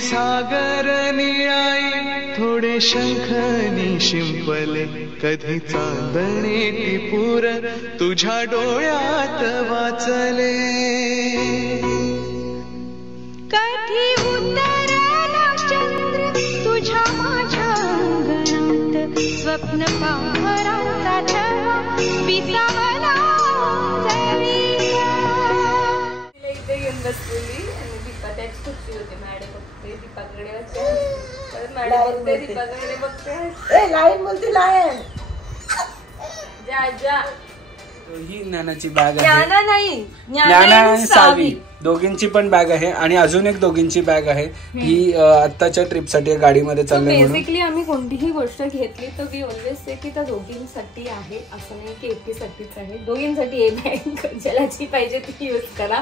सागर निळाई थोडे शंखनी शिंपले कधी चांदणे टिपूर तुझ्या डोळ्यात वाचले कधी उतरला चंद्र तुझ्या माझ्या अंगणात स्वप्न पाहराचा छळा विसावला इथे येऊन बसलेली आणि दीपा त्याच खुशी होते मॅडम बघते दीपाकडे बघते मॅडम बघते दीपाकडे बघते लाईन बोलते लाईन जा जा ही ज्ञानाची बॅग आहे ज्ञाना नाही ज्ञाना आणि सावी दोघींची पण बॅग आहे आणि अजून एक दोघींची बॅग आहे ही आत्ताच्या ट्रिपसाठी गाडीमध्ये चालले म्हणून बेसिकली आम्ही कोणतीही गोष्ट घेतली तर वी ऑलवेज से की त्या दोघींसाठी आहे असं नाही की एकटीसाठीच आहे दोघींसाठी एक बॅग ज्याला जी पाहिजे ती यूज करा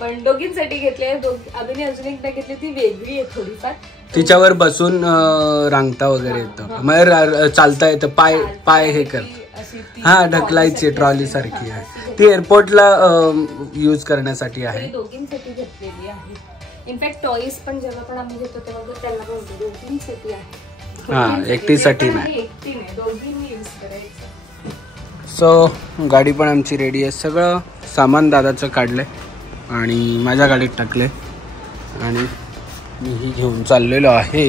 पण दोघींसाठी घेतली आहे अजून एक बॅग घेतली ती वेगळी आहे थोडीफार तिच्यावर बसून रांगता वगैरे येतं मग चालता येतं पाय हे कर हा ढकलायची ट्रॉली सारखी आहे ती एअरपोर्टला यूज करण्यासाठी आहे दोघींसाठी घेतलेली आहे इनफॅक्ट टॉईज पण जेव्हा पण आम्ही घेतो तेव्हा त्यांना बोलतो दोघींसाठी आहे हा एकटीसाठी नाही एकटी नाही दोघींनी यूज करायचं सो गाडी पण आमची रेडी आहे सगळं सामान दादाचं काढलंय आणि माझ्या गाडीत टाकले आणि मी ही घेऊन चाललेलो आहे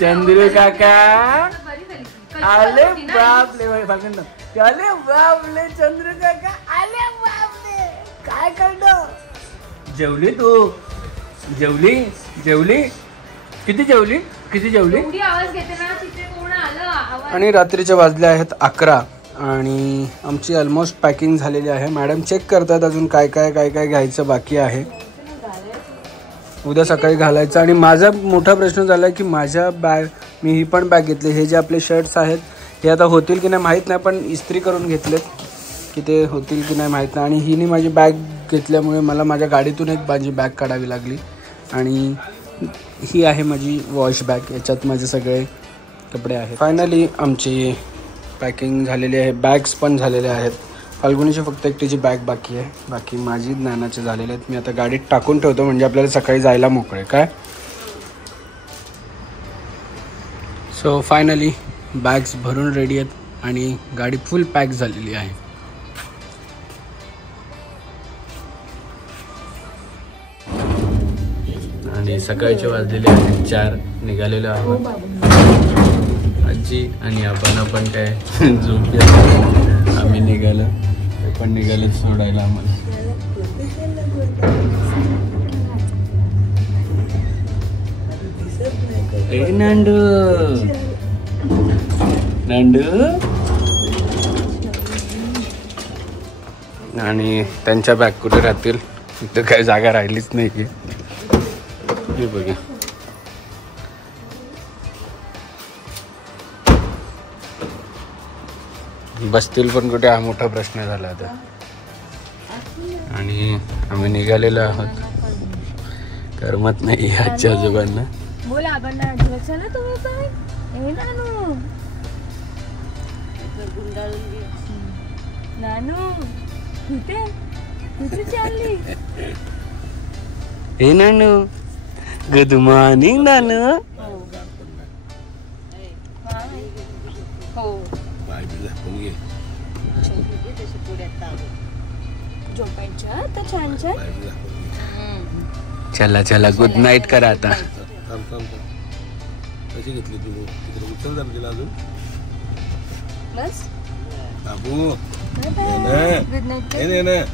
चंद्रू काका आले बापले आले बापले चंद्रू काका आले बापले काय करतो जेवली तू जेवली किती जेवली आवाज घेते ना तिथे कोण आलं आणि रात्रीचे वाजले आहेत 11 आणि आमची ऑलमोस्ट पॅकिंग झालेली आहे मॅडम चेक करतात अजून काय घ्यायचं बाकी आहे उद्या सकाळी घालायचं आणि माझा मोठा प्रश्न झाला की माझ्या बॅग मी ही पण बॅग घेतली हे जे आपले शर्ट्स आहेत हे आता होतील की नाही माहीत नाही पण इस्त्री करून घेतलेत की ते होतील की नाही माहीत नाही आणि हिने माझी बॅग घेतल्यामुळे मला माझ्या गाडीतून एक माझी बॅग काढावी लागली आणि ही आहे माझी वॉश बॅग याच्यात माझे सगळे कपडे आहेत फायनली आमची पॅकिंग झालेली आहे बॅग्स पण झालेल्या आहेत फाल्गुनीची फक्त एकटीची बॅग बाकी आहे बाकी माझी ज्ञानाचे झालेले आहेत मी आता गाडीत टाकून ठेवतो म्हणजे आपल्याला सकाळी जायला मोकळे काय सो फायनली बॅग्स भरून रेडी आहेत आणि गाडी फुल पॅक झालेली आहे आणि सकाळचे वाजलेले आहेत 4 निघालेलो आहोत आजी आणि आपण काय झोप आम्ही निघालो पण निघाले सोडायला आम्हाला नांडू आणि त्यांच्या बॅग कुठे राहतील इथं काही जागा राहिलीच नाही की हे बघा बसतील पण कुठे हा मोठा प्रश्न झाला आता आणि आम्ही निघालेलो आहोत करमत नाही आजच्या आजोबांना बोला आबांना चला तुम्ही पण नानू कुठे चालली हे नानू गुड मॉर्निंग नानू चला चला गुड नाईट करा आता कशी घेतली तू उचल जरा तिला अजून बस बाबू गुड नाईट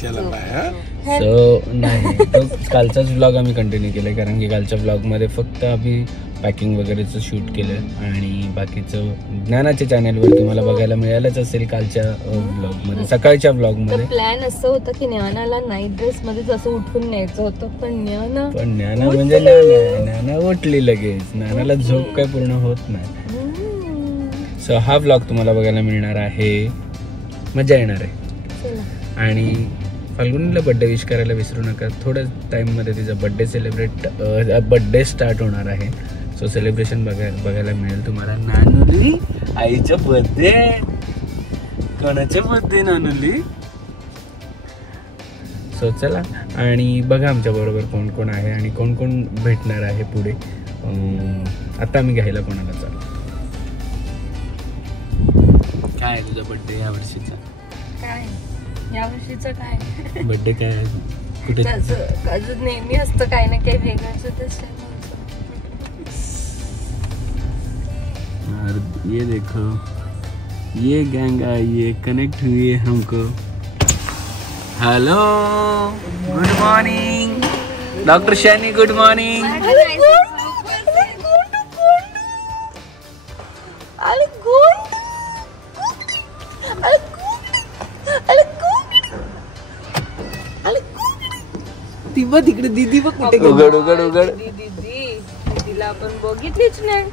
चला बाय सो नाही तो कालचाच व्लॉग आम्ही कंटिन्यू केला कारण की कालच्या व्लॉगमध्ये फक्त आम्ही पॅकिंग वगैरेचं शूट केलं आणि बाकीचं ज्ञानाच्या चॅनलवर तुम्हाला बघायला मिळालंच असेल कालच्या व्लॉगमध्ये सकाळच्या व्लॉगमध्ये प्लॅन असं होतं की ज्ञानाला नाईट ड्रेस मध्ये जसं उठून न्यायचं होतं पण ज्ञाना म्हणजे ज्ञाना उठली लगेच ज्ञानाला झोप काय पूर्ण होत नाही सो हा व्लॉग तुम्हाला बघायला मिळणार आहे मजा येणार आहे आणि फाल्गुनीला बड्डे विश करायला विसरू नका थोड्या टाईममध्ये तिचा बड्डे स्टार्ट होणार आहे सो सेलिब्रेशन बघायला मिळेल तुम्हाला नानूली आईचा बर्थडे कोणाच्या बर्थडे नानली. सो चला आणि बघा आमच्या बरोबर कोण कोण आहे आणि कोण कोण भेटणार आहे पुढे. आता आम्ही घ्यायला कोणाला चालू. काय आहे तुझा बर्थडे या वर्षीचा? काय या वर्षीचं काय बर्थडे काय आहे? कुठे अजून नेहमी असतं काही ना काही वेगळं. ये देखो ये गैंग आई है, कनेक्ट हुई है हमको. Hello good morning doctor Shaini. Good morning. तिकडे दीदी बघ कुठे. उघड उघड उघड. दीदीला आपण बघितलीच नाही.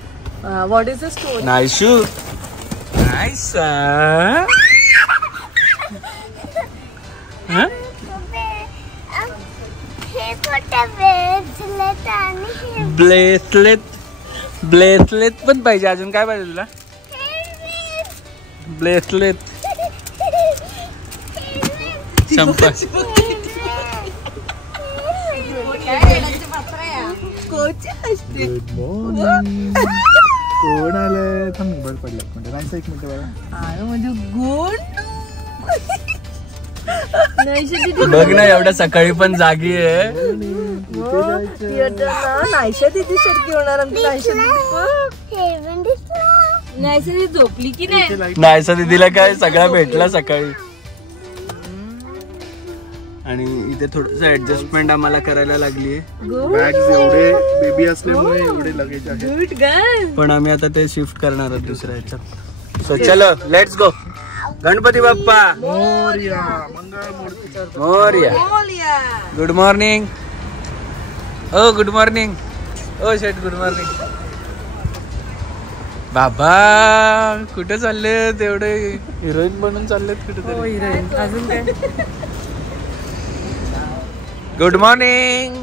What is the story? नायशू नाईस. ब्रेसलेट ब्रेसलेट पण पाहिजे. अजून काय पाहिजे तुला? ब्रेसलेट संपा. कोण आलं? थांब बरं पडलं. एक मिनिट बघा. म्हणजे गुड. बघ ना एवढ्या सकाळी पण जागी आहे. नायशा दीदी शर्की होणार. नायशा दीदी झोपली की नाही? नायशा दीदीला काय सगळा भेटला सकाळी. आणि इथे थोडस ऍडजस्टमेंट आम्हाला करायला लागली. बॅग्स एवढे बेबी असल्यामुळे एवढे लगेज आहे. पण आम्ही आता ते शिफ्ट करणार आहोत दुसऱ्या ह्याच्यात. सो चलो लेट्स गो. गणपती बाप्पा मोरया. मंगळमूर्ती मोरया. Good morning. ओ गुड मॉर्निंग. ओ शेट गुड मॉर्निंग. बाबा कुठे चाललेत? एवढे हिरोईन बनून चाललेत कुठे? हिरोईन अजून काय? Good morning.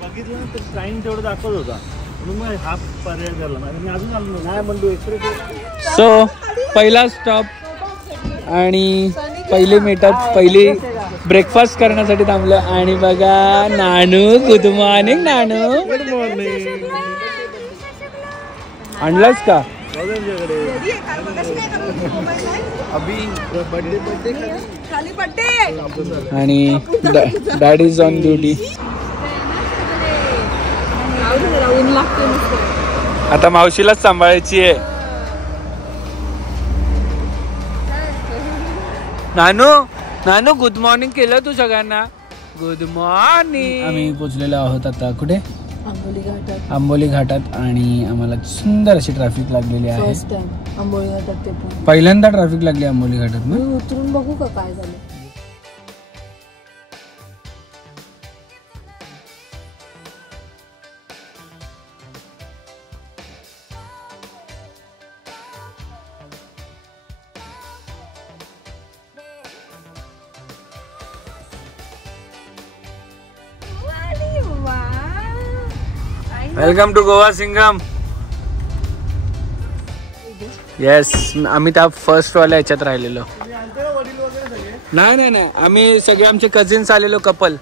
बघितलं ना तर टाइम तेवढं दाखवत होता म्हणून मग हा पर्याय झाला. मी अजून आलो नाही म्हणतो एक्सप्रेस. सो पहिला स्टॉप आणि पहिले मीटअप. पहिली ब्रेकफास्ट करण्यासाठी थांबलो. आणि बघा Nanu. Good morning Nanu. Good morning. आणलास का? आणि डॅड इज ऑन ड्युटी. आता मावशीलाच सांभाळायची आहे. नानू नानू गुड मॉर्निंग केलं तू सगळ्यांना? Good morning. आम्ही पोचलेलो आहोत आता कुठे? आंबोली घाटात. आणि आम्हाला सुंदर अशी ट्रॅफिक लागलेली आहे. आंबोली घाटात ते पण पहिल्यांदा ट्रॅफिक लागली आंबोली घाटात ना. उतरून बघू का काय झालं. Welcome to Goa Singham. Yes आम्ही त्या फर्स्ट वाल्या ह्याच्यात राहिलेलो. नाही नाही नाही आम्ही सगळे आमचे कझिन्स आलेलो कपल.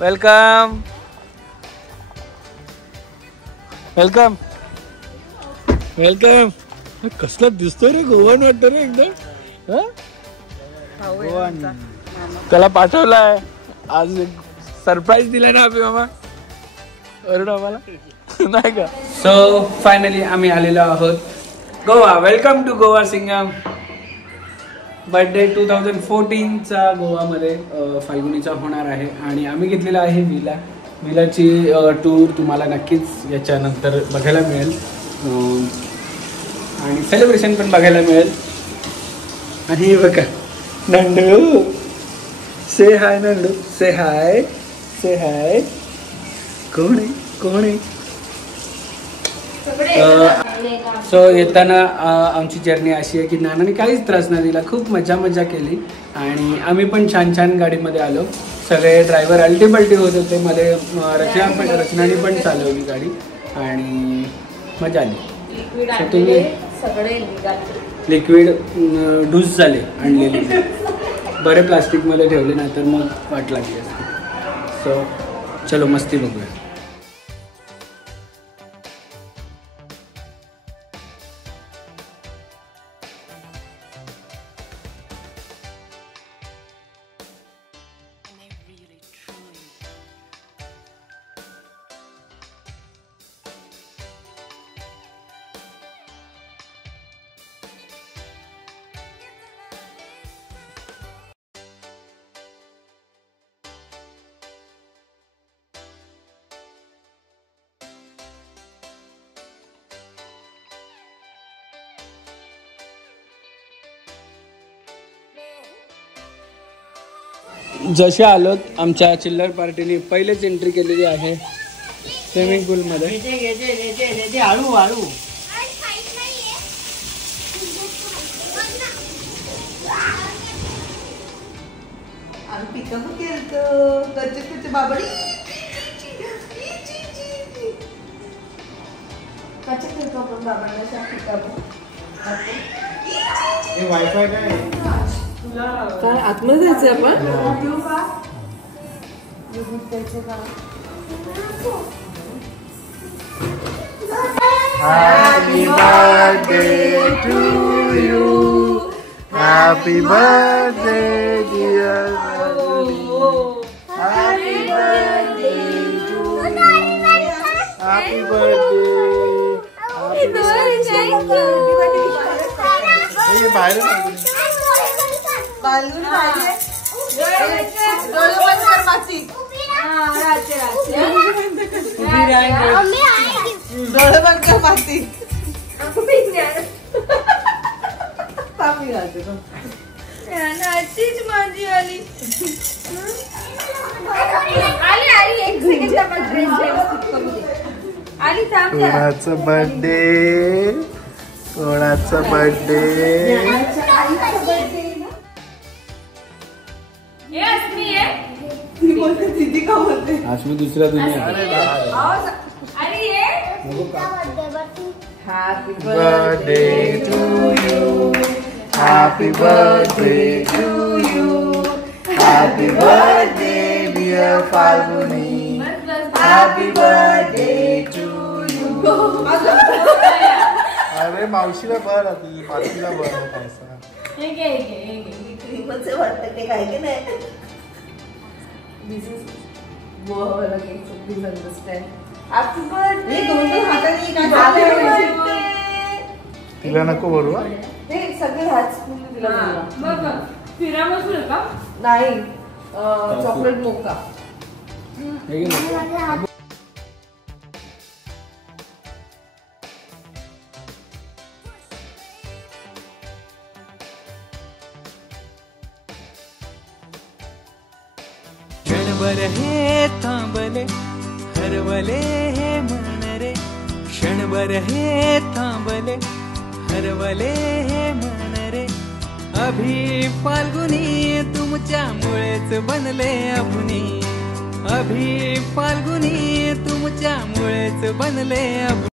Welcome welcome welcome. कसला दिसतोय रे गोवन वाटतं रे एकदम. त्याला पाठवलाय आज. सरप्राईज दिलाय ना अभि मामा आम्हाला नाही का. सो फायनली आम्ही आलेलो आहोत Goa. Welcome to Goa Singham. Birthday 2014चा गोवामध्ये फाल्गुनीचा होणार आहे. आणि आम्ही घेतलेला आहे विलाची टूर. तुम्हाला नक्कीच याच्यानंतर बघायला मिळेल. आणि सेलिब्रेशन पण बघायला मिळेल. आणि बघा नंदू. से हाय नंदू. से हाय. से हाय. कोण आहे कोण आहे? सो येताना आमची जर्नी अशी आहे की नानाने काहीच त्रास नाही दिला. खूप मजा केली. आणि आम्ही पण छान छान गाडीमध्ये आलो. सगळे ड्रायव्हर अल्टीपल्टी होत होते. मध्ये रचनाने पण चालवली गाडी आणि मजा आली. तुम्ही लिक्विड डूस झाले आणलेले. बरे प्लास्टिकमध्ये ठेवले नाही तर मग वाट लागली असते. सो चलो मस्ती बघूया. जसे आलोत आमच्या चिल्लर पार्टीने पहिलेच एंट्री केलेली आहे स्विमिंग पूलमध्ये. हळू हळू वायफाय काय आतमध्ये जायचं आपण. Happy birthday to you. Happy birthday dear Rajni. Happy birthday to you. Happy birthday. ये बाहेर बालून पाहिजे. डोळे बंद कर माती. डोळे बंद कर माती. तापी राहते माझी आली. एक सेकंड कोणाचा बर्थडे कोणाचा बर्थडे. ती बोलते दीदी का बोलते. आज मी दुसऱ्या दुनिया. Happy Birthday to you. Happy birthday to you. Happy birthday dear Falguni. Happy birthday to you. अरे मावशीला बर आधी मावशीला बर पैसा. वाटतं ते काय की नाही. This is wow, okay, so please understand. Happy birthday. दोन हाताने काय तिला नको बोलवा. हे सगळे हात तिला बोलवा. फिरा मसूर का नाही चॉकलेट मोका. क्षणभर हे थांबले हरवले हे मन रे. क्षणभर हे थांबले हरवले हे मन रे. अभी फाल्गुनी तुमच्यामुळेच बनले अभुनी. अभी फाल्गुनी तुमच्यामुळेच बनले अभुनी.